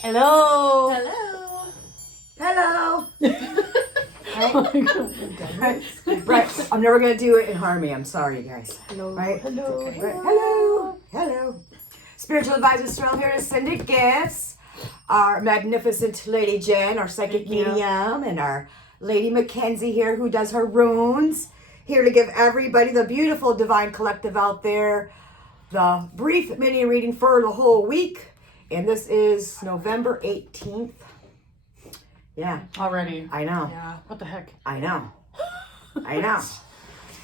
Hello. Hello. Hello. Oh my God. Right. I'm never gonna do it in harmony. I'm sorry, guys. Hello. Right? Hello. Right. Hello. Hello. Spiritual advisor Cheryl here to send it gifts. Our magnificent Lady Jen, our psychic Thank you. medium, and our Lady Mackenzie here who does her runes. Here to give everybody, the beautiful divine collective out there, the brief mini reading for the whole week. And this is November 18th. Yeah, Already. I know. Yeah. What the heck? I know. I know.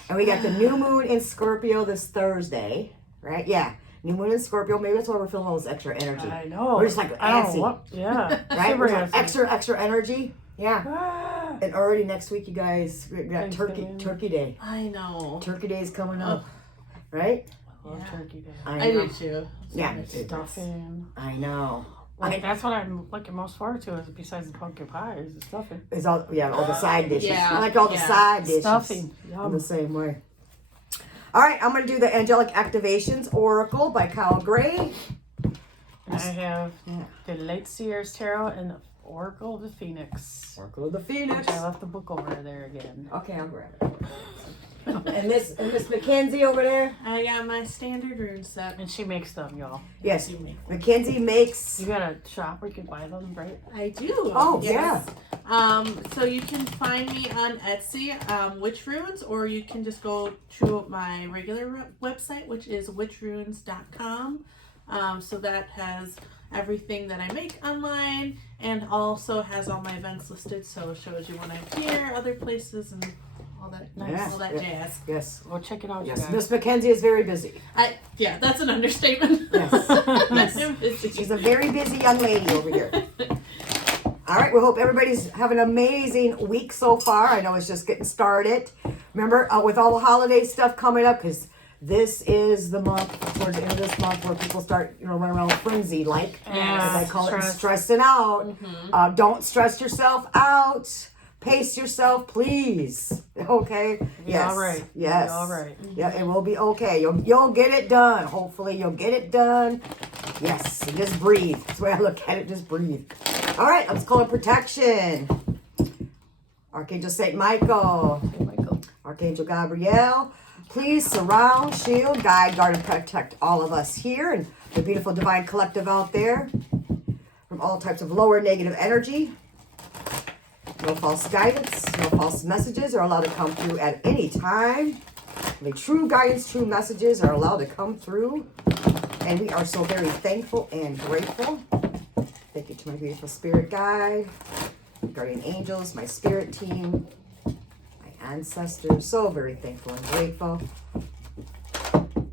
And we got the new moon in Scorpio this Thursday, right? Yeah. New moon in Scorpio. Maybe that's why we're feeling all this extra energy. I know. We're just like I don't antsy. know what. Yeah. Right? Super We're like antsy. extra energy. Yeah. Ah. And already next week, you guys, we got Thanksgiving. Turkey Day. I know. Turkey Day is coming up. Right? I love Yeah. turkey day. I know. do too. Yeah. Stuffing. I know. Like, that's what I'm looking most forward to, is besides the pumpkin pie, is the stuffing. It's all all the side dishes. Yeah. I like all the Yeah. side dishes. Stuffing. I'm the Yum. same way. All right, I'm going to do the Angelic Activations Oracle by Kyle Gray. And I have Yeah. the Late Seers Tarot and the Oracle of the Phoenix. Oracle of the Which Phoenix. I left the book over there again. Okay, I'll grab it. and Miss Mackenzie over there. I got my standard rune set. And she makes them, y'all. Yes, You make- Mackenzie makes. You got a shop where you can buy them, right? I do. Oh, Yes. So you can find me on Etsy, Witch Runes, or you can just go to my regular website, which is witchrunes.com. So that has everything that I make online, and also has all my events listed. So it shows you when I'm here, other places, and all that, Nice. all that Yeah. jazz. Yes, Go check it out, you yes. guys. Miss Mackenzie is very busy. Yeah, that's an understatement. Yes. I'm busy. She's a very busy young lady over here. All right, we hope everybody's having an amazing week so far. I know it's just getting started. Remember, with all the holiday stuff coming up, because this is the month, towards the end of this month, where people start, running around frenzy, like, Yeah, as I call it, stress. stressing out. Don't stress yourself out. Pace yourself, please. Okay? Be all right. Yes. Be all right. Yeah, it will be okay. You'll get it done. Hopefully, you'll get it done. Yes, and just breathe. That's the way I look at it. Just breathe. All right, let's call it protection. Archangel Saint Michael, Hey, Michael. Archangel Gabriel, please surround, shield, guide, guard, and protect all of us here and the beautiful divine collective out there from all types of lower negative energy. No false guidance, no false messages are allowed to come through at any time. The true guidance, true messages are allowed to come through. And we are so very thankful and grateful. Thank you to my beautiful spirit guide, guardian angels, my spirit team, my ancestors. So very thankful and grateful.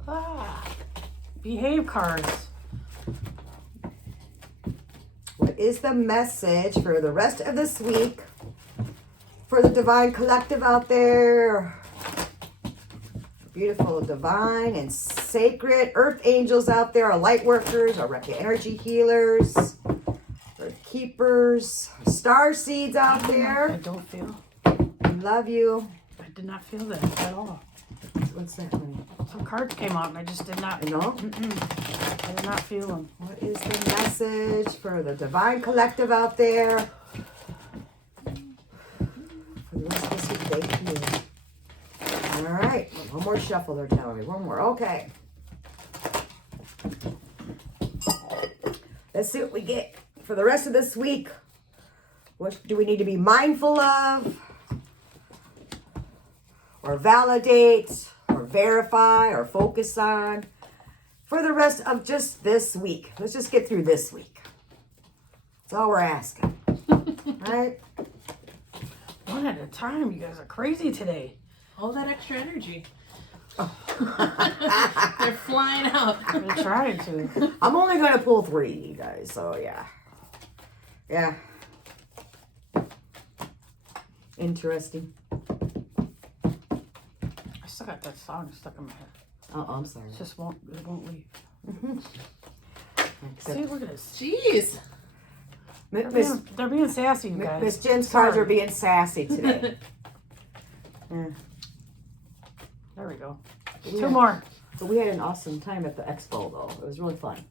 Ah. Behave cards. What is the message for the rest of this week for the divine collective out there? Beautiful, divine, and sacred earth angels out there, our light workers, our Reiki energy healers, earth keepers, star seeds out I there. don't feel. We love you. I did not feel that at all. What's that, honey? Some cards came out and I just did not. You know? I did not feel them. What is the message for the divine collective out there? For the rest of this week, thank you. All right, one more shuffle, they're telling me. One more, okay. Let's see what we get for the rest of this week. What do we need to be mindful of? Or validate, or verify, or focus on for the rest of just this week. Let's just get through this week. That's all we're asking. Right? One at a time. You guys are crazy today. All that extra energy. Oh. They're flying out. I'm trying to. I'm only going to pull 3, you guys. So, yeah. Yeah. Interesting. I still got that song stuck in my head. Oh, I'm sorry. It just won't leave. Except See, look at this. Jeez. They're being sassy, you guys. Miss Jen's cards Sorry. are being sassy today. Yeah. There we go. Yeah. 2 more. But we had an awesome time at the expo, though. It was really fun.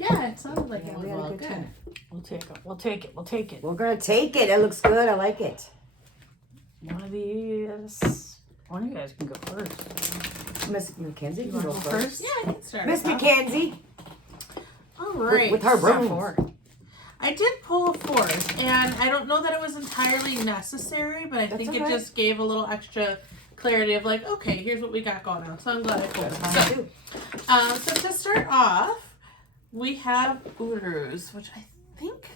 Yeah, it sounded like Yeah, it we was had a well. good Good. time. We'll take it. We'll take it. We'll take it. We're gonna take it. It looks good. I like it. One of these. One of you guys can go first. Miss Mackenzie You can want go to go first. first? Yeah, I can start. Miss us off. Mackenzie All right. with her Step rooms. forward. I did pull a fourth, and I don't know that it was entirely necessary, but I That's think all it right. just gave a little extra clarity of like, okay, here's what we got going on. So I'm glad I pulled it. That's So, fine too. so to start off, we have Urus, which I think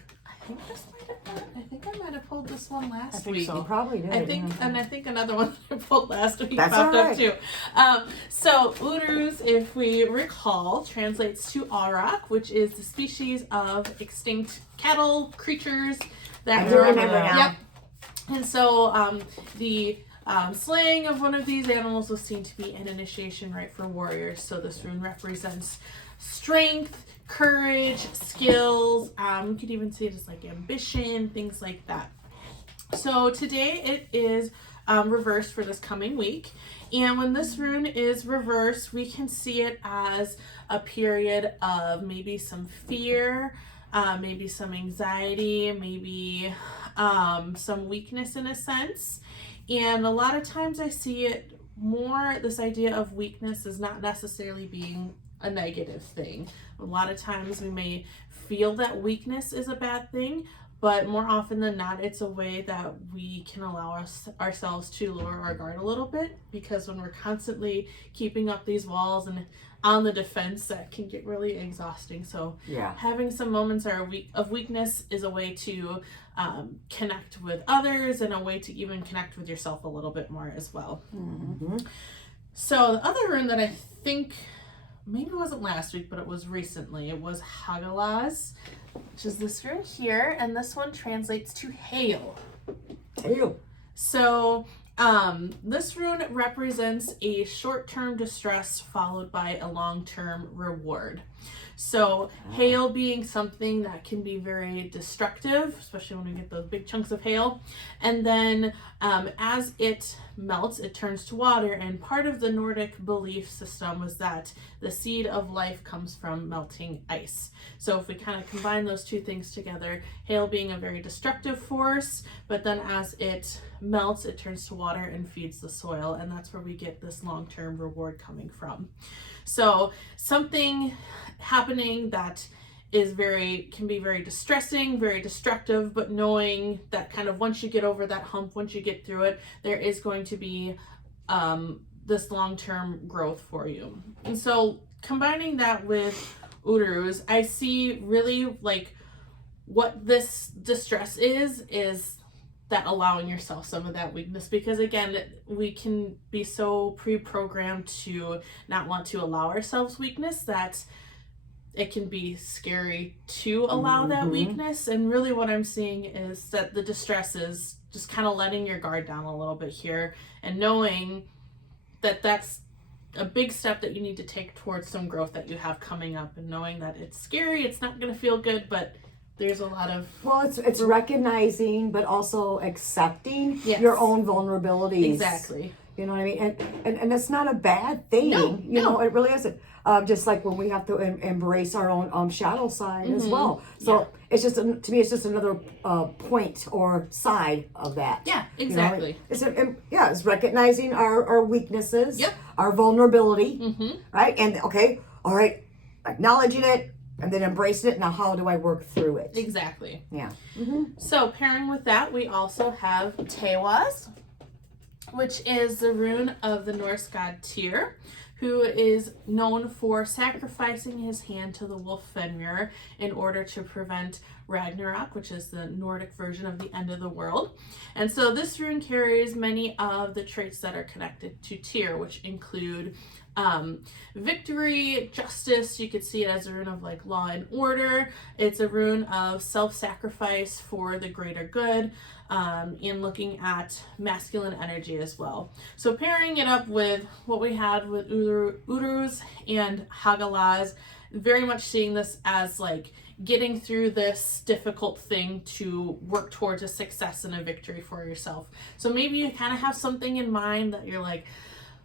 this might have been, I think I might have pulled this one last think week. so. You probably did. I think, and I think another one I pulled last week That's popped all up right. too. So Urus, if we recall, translates to auroch, which is the species of extinct cattle creatures that I do were- remember now. Yep. And so the slaying of one of these animals was seen to be an initiation rite for warriors. So this rune represents strength, courage, skills. We could even see it as like ambition, things like that. So today it is reversed for this coming week. And when this rune is reversed, we can see it as a period of maybe some fear, maybe some anxiety, maybe some weakness in a sense. And a lot of times I see it more, this idea of weakness is not necessarily being a negative thing. A lot of times we may feel that weakness is a bad thing, but more often than not, it's a way that we can allow ourselves to lower our guard a little bit, because when we're constantly keeping up these walls and on the defense, that can get really exhausting. So Yeah. having some moments of weakness is a way to connect with others, and a way to even connect with yourself a little bit more as well. Mm-hmm. So the other rune that I think maybe it wasn't last week, but it was recently, it was Hagalaz, which is this rune here, and this one translates to hail. Ew. So this rune represents a short-term distress followed by a long-term reward. So hail being something that can be very destructive, especially when we get those big chunks of hail. And then as it melts, it turns to water. And part of the Nordic belief system was that the seed of life comes from melting ice. So if we kind of combine those two things together, hail being a very destructive force, but then as it melts, it turns to water and feeds the soil. And that's where we get this long-term reward coming from. So something happening that is can be very distressing, very destructive, but knowing that kind of once you get over that hump, once you get through it, there is going to be this long-term growth for you. And so combining that with Urus, I see really like what this distress is that allowing yourself some of that weakness, because again, we can be so pre-programmed to not want to allow ourselves weakness that it can be scary to allow that weakness. And really what I'm seeing is that the distress is just kind of letting your guard down a little bit here, and knowing that that's a big step that you need to take towards some growth that you have coming up, and knowing that it's scary, it's not going to feel good, but there's a lot of Well, it's recognizing, but also accepting Yes. your own vulnerabilities. exactly. You know what I mean? And it's not a bad thing. No, you know, it really isn't. Just like when we have to embrace our own shadow side as well. So it's just, to me, it's just another point or side of that. Yeah, You know, exactly. It's recognizing our weaknesses, Yep. our vulnerability, Mm-hmm. right? And okay, all right, acknowledging it and then embracing it. Now, how do I work through it? Exactly. Yeah. So pairing with that, we also have Tewaz, which is the rune of the Norse god Tyr, who is known for sacrificing his hand to the wolf Fenrir in order to prevent Ragnarok, which is the Nordic version of the end of the world. And so this rune carries many of the traits that are connected to Tyr, which include victory, justice. You could see it as a rune of like law and order. It's a rune of self-sacrifice for the greater good, and looking at masculine energy as well. So pairing it up with what we had with Urus and Hagalaz, very much seeing this as like getting through this difficult thing to work towards a success and a victory for yourself. So maybe you kind of have something in mind that you're like,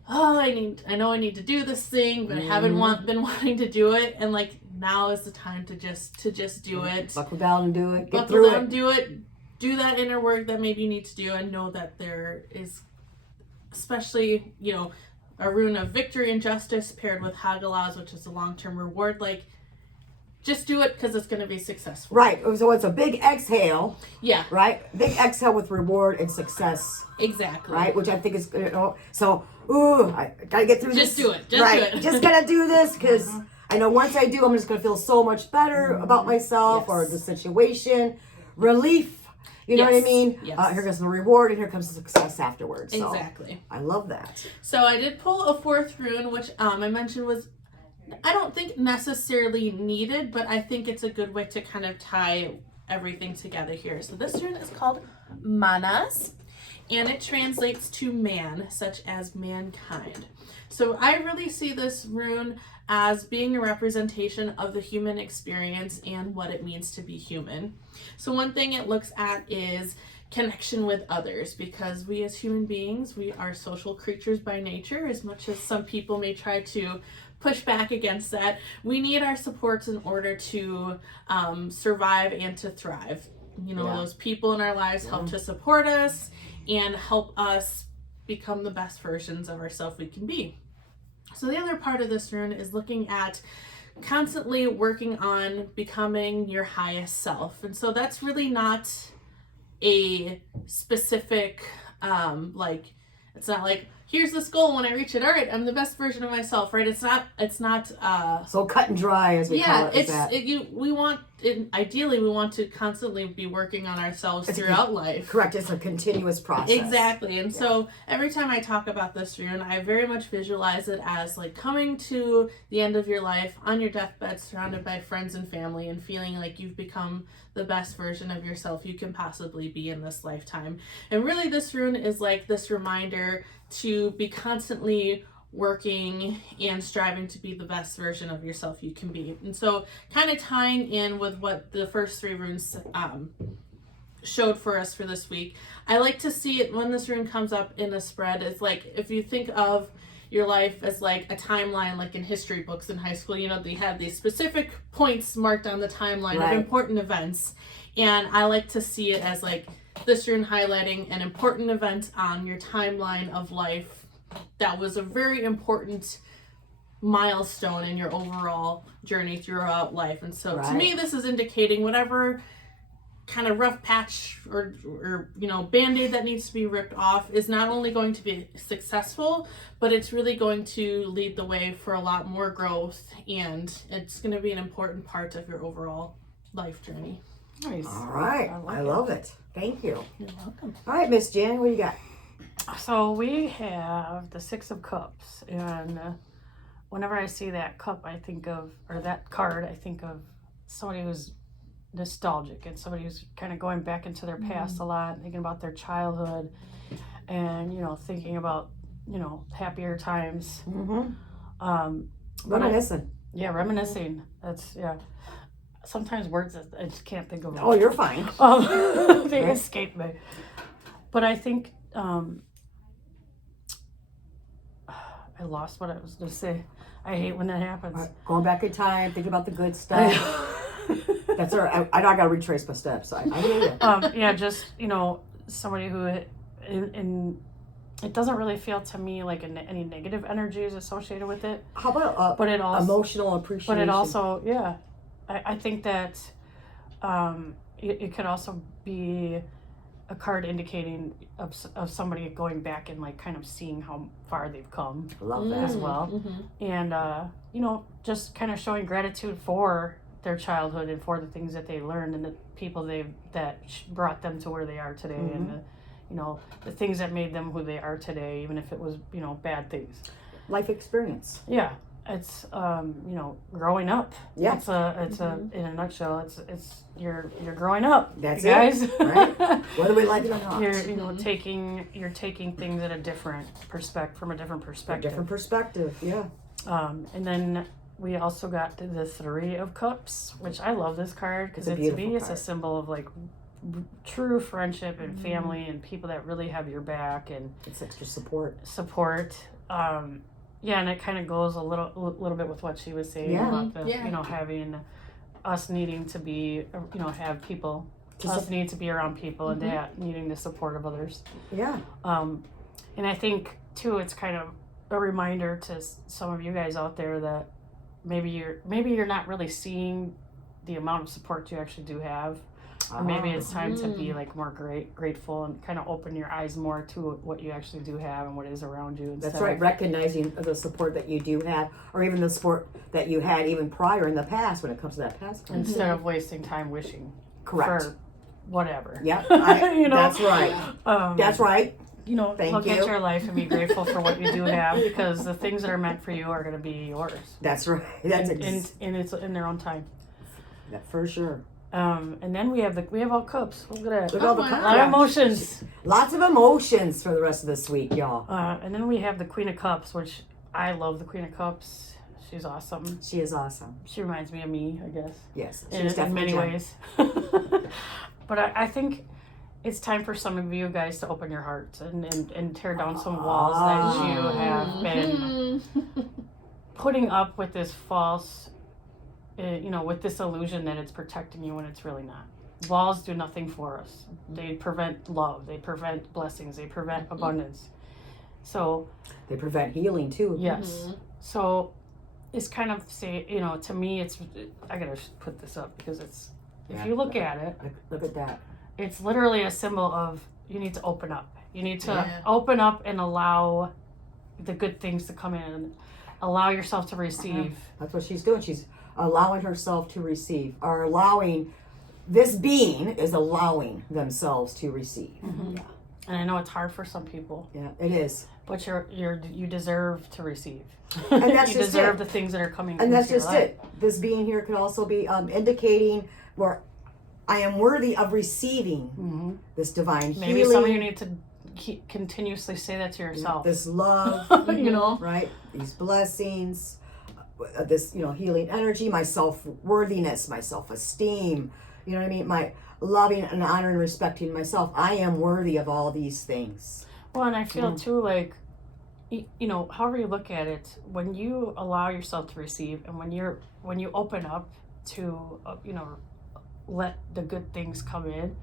oh, I know I need to do this thing, but I haven't been wanting to do it. And like now is the time to just do it. Buckle down and do it. Get Buckle through down, it. do it. Do that inner work that maybe you need to do, and know that there is, especially, you know, a rune of victory and justice paired with Hagalaz, which is a long-term reward. Like, just do it because it's going to be successful. Right. So it's a big exhale, Yeah, right? Big exhale with reward and success, exactly. right? Which I think is, so, I gotta get through Just this. do it. Just right. do it. Just gotta do this because I know once I do, I'm just gonna feel so much better about myself or Yes. the situation. Relief. You know what I Yes. mean? Yes. Here comes the reward and here comes the success afterwards. So Exactly. I love that. So I did pull a fourth rune, which I mentioned was, I don't think necessarily needed, but I think it's a good way to kind of tie everything together here. So this rune is called Manas, and it translates to man, such as mankind. So I really see this rune as being a representation of the human experience and what it means to be human. So one thing it looks at is connection with others, because we as human beings, we are social creatures by nature. As much as some people may try to push back against that, we need our supports in order to survive and to thrive. You know, Yeah. those people in our lives help to support us and help us become the best versions of ourselves we can be. So the other part of this rune is looking at constantly working on becoming your highest self. And so that's really not a specific, it's not like, here's this goal, when I reach it, all right, I'm the best version of myself, right? It's not, So cut and dry, as we call it. Is that. ideally we want to constantly be working on ourselves throughout life. Correct. It's a continuous process. Exactly. And so every time I talk about this rune, I very much visualize it as like coming to the end of your life on your deathbed, surrounded by friends and family, and feeling like you've become the best version of yourself you can possibly be in this lifetime. And really this rune is like this reminder to be constantly working and striving to be the best version of yourself you can be. And so kind of tying in with what the first three runes showed for us for this week, I like to see it when this rune comes up in a spread. It's like, if you think of your life as like a timeline, like in history books in high school, you know, they have these specific points marked on the timeline Right. of important events. And I like to see it as like this rune highlighting an important event on your timeline of life that was a very important milestone in your overall journey throughout life. And so to me, this is indicating whatever kind of rough patch or you know, band-aid that needs to be ripped off is not only going to be successful, but it's really going to lead the way for a lot more growth, and it's going to be an important part of your overall life journey. Nice. All right. I love it. Thank you. You're welcome. All right, Miss Jen, what do you got? So we have the Six of Cups, and whenever I see that cup, I think of, or that card, I think of somebody who's nostalgic and somebody who's kind of going back into their past a lot, thinking about their childhood, and you know, thinking about, you know, happier times. Reminiscing. Yeah, reminiscing. That's sometimes words that I just can't think of. Oh, you're fine. They escape me. But I think I lost what I was going to say. I hate when that happens. Right. Going back in time, thinking about the good stuff. That's all right. I got to retrace my steps. I hear you. Yeah, just, you know, somebody who, in it doesn't really feel to me like any negative energy is associated with it. How about But it also, emotional appreciation? but it also, yeah, I think that it could also be a card indicating of somebody going back and like kind of seeing how far they've come Love that. as well. And you know, just kind of showing gratitude for their childhood and for the things that they learned and the people that brought them to where they are today, and the, you know, the things that made them who they are today, even if it was, you know, bad things. Life experience. Yeah, it's you know, growing up. Yeah. It's a in a nutshell, it's you're growing up. That's you guys. it. Right? Whether we like it or not. You're, you know, taking things at a different from a different A perspective. different perspective. Yeah. And then we also got to the Three of Cups, which I love this card because It's a to me beautiful it's a card. symbol of like true friendship and family and people that really have your back and It's extra support. Yeah, and it kind of goes a little bit with what she was saying Yeah. about the, Yeah. you know, having us needing to be, you know, have people, us need to be around people and that needing the support of others. Yeah. And I think too, it's kind of a reminder to some of you guys out there that maybe you're not really seeing the amount of support you actually do have. Or maybe it's time to be like more grateful and kind of open your eyes more to what you actually do have and what is around you. That's right. Recognizing the support that you do have, or even the support that you had even prior in the past when it comes to that past. Instead of wasting time wishing Correct. for whatever. Yeah. You know? That's right. That's right. You know, Thank look you. at your life and be grateful for what you do have, because the things that are meant for you are going to be yours. That's right. That's and it's in their own time. for sure. And then we have all cups. Look at that. Look at all the wow. A lot of emotions. Lots of emotions for the rest of this week, y'all. And then we have the Queen of Cups, which I love the Queen of Cups. She's awesome. She is awesome. She reminds me of me, I guess, Yes, in she's definitely many a gem. ways. But I think it's time for some of you guys to open your hearts and tear down some walls that you have been putting up with this false, you know, with this illusion that it's protecting you when it's really not. Walls do nothing for us. They prevent love. They prevent blessings. They prevent abundance. So They prevent healing too. yes. So it's kind of you know, to me, it's, I gotta put this up because it's, if you look at it, Look at that. it's literally a symbol of you need to open up. You need to Yeah. open up and allow the good things to come in. Allow yourself to receive. That's what she's doing. She's allowing herself to receive, or allowing. This being is allowing themselves to receive. And I know it's hard for some people, Yeah, it is. but you deserve to receive. And that's you just deserve it. the things that are coming. And that's into your just life. it. This being here could also be indicating where I am worthy of receiving this divine Maybe healing. some of you need to continuously say that to yourself. This love, You know, right? These blessings, this, you know, healing energy, my self-worthiness, my self-esteem, you know what I mean? My loving and honoring and respecting myself. I am worthy of all these things. well, and I feel too like, you know, however you look at it, when you allow yourself to receive, and when you open up to, you know, let the good things come in,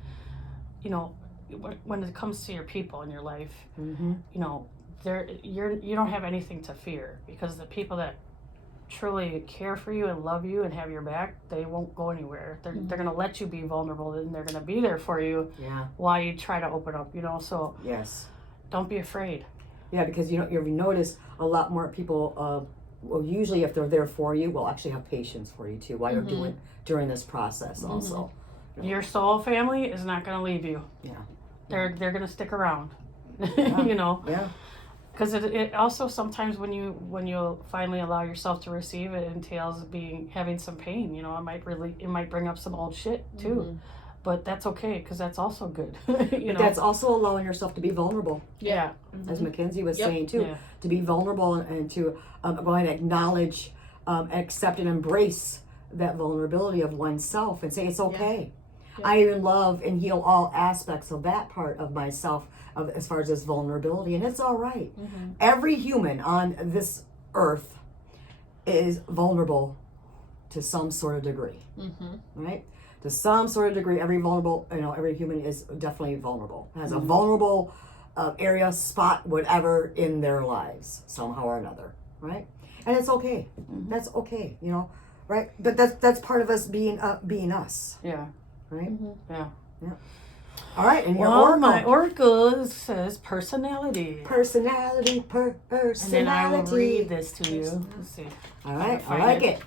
you know, when it comes to your people in your life, you know, you don't have anything to fear, because the people that truly care for you and love you and have your back, they won't go anywhere. They're going to let you be vulnerable, and they're going to be there for you Yeah. while you try to open up, you know. So Yes. don't be afraid. Yeah, because you notice a lot more people. Well, usually if they're there for you, will actually have patience for you too while you're doing during this process. Also, Your soul family is not going to leave you. yeah, They're going to stick around. You know, yeah, because it also sometimes when you finally allow yourself to receive, it entails having some pain. You know, it might bring up some old shit too. But that's okay, because that's also good. You know, that's also allowing yourself to be vulnerable, yeah. as Mackenzie was Yep. saying too, Yeah. to be vulnerable and to go ahead and acknowledge, accept and embrace that vulnerability of oneself and say it's okay. Yeah. I even love and heal all aspects of that part of myself, as far as this vulnerability, and it's all right. Every human on this earth is vulnerable to some sort of degree, right? To some sort of degree, every human is definitely vulnerable. Has a vulnerable area, spot, whatever in their lives, somehow or another, right? And it's okay. That's okay, you know, right? But that's part of us being us, Yeah. right? Yeah. All right, and your Well, oracle. my oracle says personality. Personality. And then I will read this to you. Let's see. All right, I Find like it. it.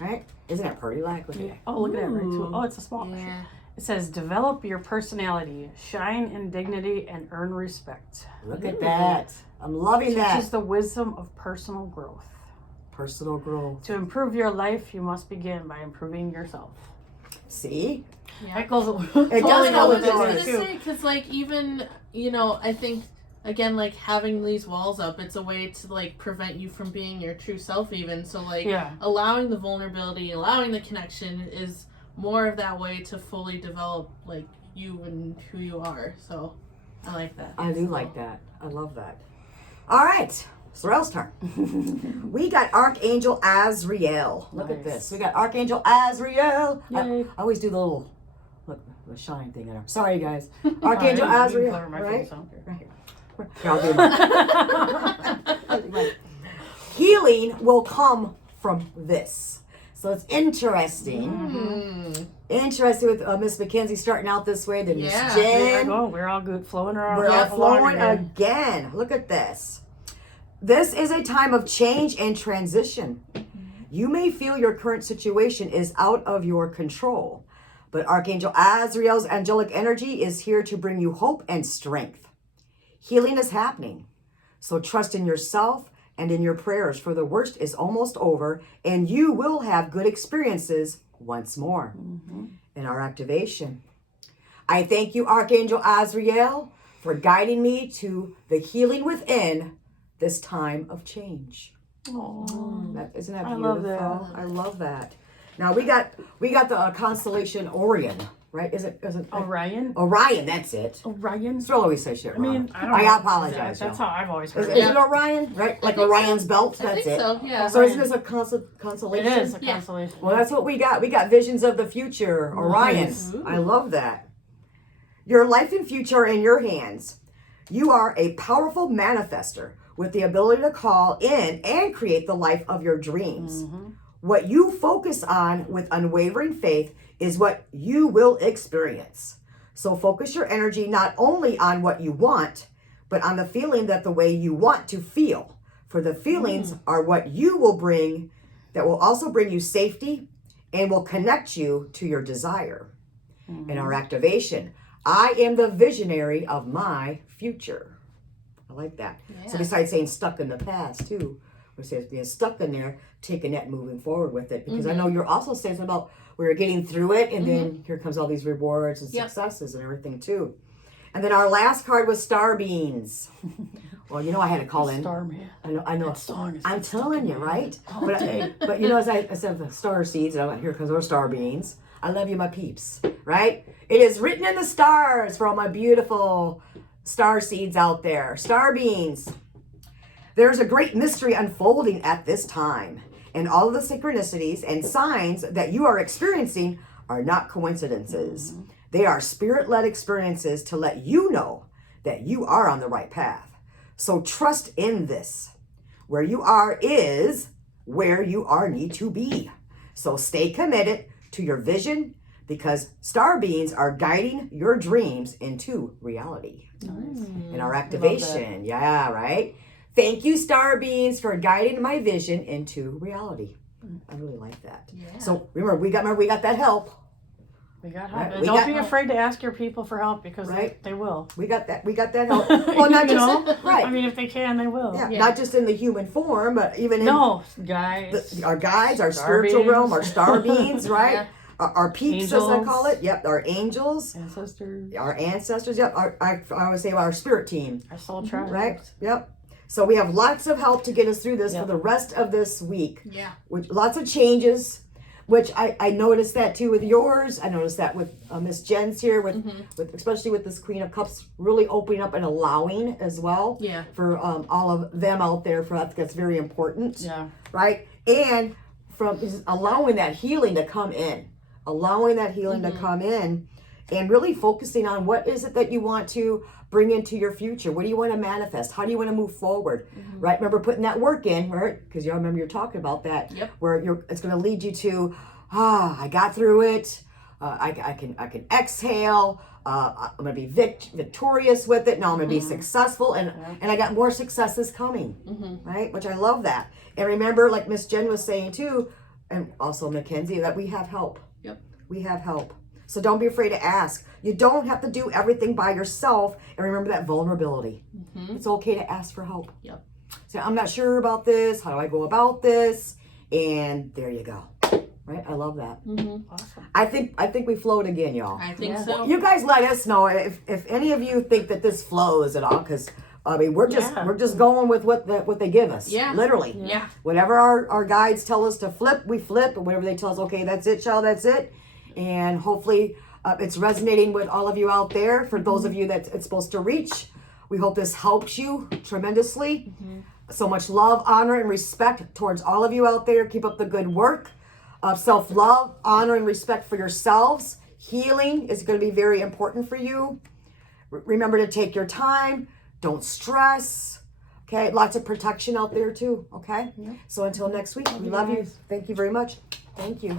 Right? Isn't that pretty? Like, look at that. Oh, look at that, right? Too. Oh, it's a small. Yeah. It says, develop your personality, shine in dignity, and earn respect. Look at that. I'm loving that. Teaches the wisdom of personal growth. Personal growth. To improve your life, you must begin by improving yourself. See? Yeah. That goes. It does I go was with just yours. gonna say, because like even I think again like having these walls up, it's a way to like prevent you from being your true self. Even so, like Yeah. allowing the vulnerability, allowing the connection is more of that way to fully develop like you and who you are. So I like that. I do like that. I love that. All right. Sorrel's turn. We got Archangel Azrael. Look at Nice. this. We got Archangel Azrael. I Yay. always do the little, look, the shine thing in there. Sorry, guys. Archangel You can Azrael. cover my Right? face, I don't care. Right. Here, I'll do that. Healing will come from this. So it's interesting. Interesting with Miss Mackenzie starting out this way, then Miss Yeah. There we Jen. go. We're all good, flowing around. We're all along flowing again. Look at this. This is a time of change and transition. You may feel your current situation is out of your control, but Archangel Azrael's angelic energy is here to bring you hope and strength. Healing is happening. So trust in yourself and in your prayers, for the worst is almost over and you will have good experiences once more. In our activation, I thank you, Archangel Azrael, for guiding me to the healing within this time of change. Aw. Isn't that I beautiful? love that. I love that. Now we got the constellation Orion, right? Is it Orion? Orion? That's it. Orion? Still always say shit I wrong. mean, I don't know. apologize. That's y'all. how I've always Is, heard is it. it Orion? Right? Like think Orion's so. belt. I That's think it. so, yeah. So isn't this a constellation? It is a Yeah. constellation. Well, that's what we got. We got visions of the future, Orion. Nice. I love that. Your life and future are in your hands. You are a powerful manifester with the ability to call in and create the life of your dreams. What you focus on with unwavering faith is what you will experience. So focus your energy not only on what you want, but on the feeling that the way you want to feel. For the feelings are what you will bring, that will also bring you safety and will connect you to your desire. In our activation, I am the visionary of my future. I like that. So Yeah. besides saying stuck in the past too, we say being stuck in there, taking that, moving forward with it. Because I know you're also saying something about we're getting through it, and then here comes all these rewards and Yep. successes and everything too. And then our last card was Star Beans. Well, you know I had to call in. Starman. I know. That song is I'm stuck telling in you, my right? head all day. But you know, as I said, the star seeds, and I went, here comes our star beans. I love you, my peeps, right? It is written in the stars for all my beautiful star seeds out there. Star beans. There's a great mystery unfolding at this time, and all of the synchronicities and signs that you are experiencing are not coincidences. They are spirit-led experiences to let you know that you are on the right path. So trust in this. Where you are is where you are need to be. So stay committed to your vision, because star beings are guiding your dreams into reality. In our activation. Yeah, right? Thank you, star beings, for guiding my vision into reality. I really like that. Yeah. So remember, we got that help. We got Right, help. we Don't got be help. afraid to ask your people for help, because Right. they will. We got that help. Well, not You just know? right. I mean, if they can, they will. Yeah, Yeah. not just in the human form, but even in No, guys. our guides, our Star spiritual beings. realm, our star beings, right? Yeah. Our peeps, as I Angels. call it. Yep, our angels, Ancestors. our ancestors. Yep, I always say our spirit team, Our soul tribes. right? Yep. So we have lots of help to get us through this Yep. for the rest of this week. Yeah. Which lots of changes, which I noticed that too with yours. I noticed that with Miss Jen's here, with especially with this Queen of Cups really opening up and allowing as well. Yeah. For all of them out there, for that's very important. Yeah. Right? And from allowing that healing to come in, allowing that healing to come in, and really focusing on what is it that you want to bring into your future. What do you want to manifest? How do you want to move forward? Right? Remember putting that work in, right? Because you remember you're talking about that. Yep. Where it's going to lead you to, I got through it. I can exhale. I'm going to be victorious with it. Now I'm going to be successful, and I got more successes coming. Right? Which I love that. And remember, like Miss Jen was saying too, and also Mackenzie, that we have help. Yep. We have help. So don't be afraid to ask. You don't have to do everything by yourself. And remember that vulnerability. It's okay to ask for help. Yep. Say, I'm not sure about this. How do I go about this? And there you go. Right? I love that. Awesome. I think we flowed again, y'all. I think Yeah. so. You guys let us know if any of you think that this flows at all, because I mean we're just going with what they give us. Yeah. Literally. Yeah. Whatever our guides tell us to flip, we flip. And whatever they tell us, okay, that's it, child, that's it. And hopefully it's resonating with all of you out there. For those of you that it's supposed to reach, we hope this helps you tremendously. So much love, honor, and respect towards all of you out there. Keep up the good work of self-love, honor, and respect for yourselves. Healing is going to be very important for you. Remember to take your time. Don't stress. Okay, lots of protection out there too. Okay, so until next week, we love you. Thank you very much. Thank you.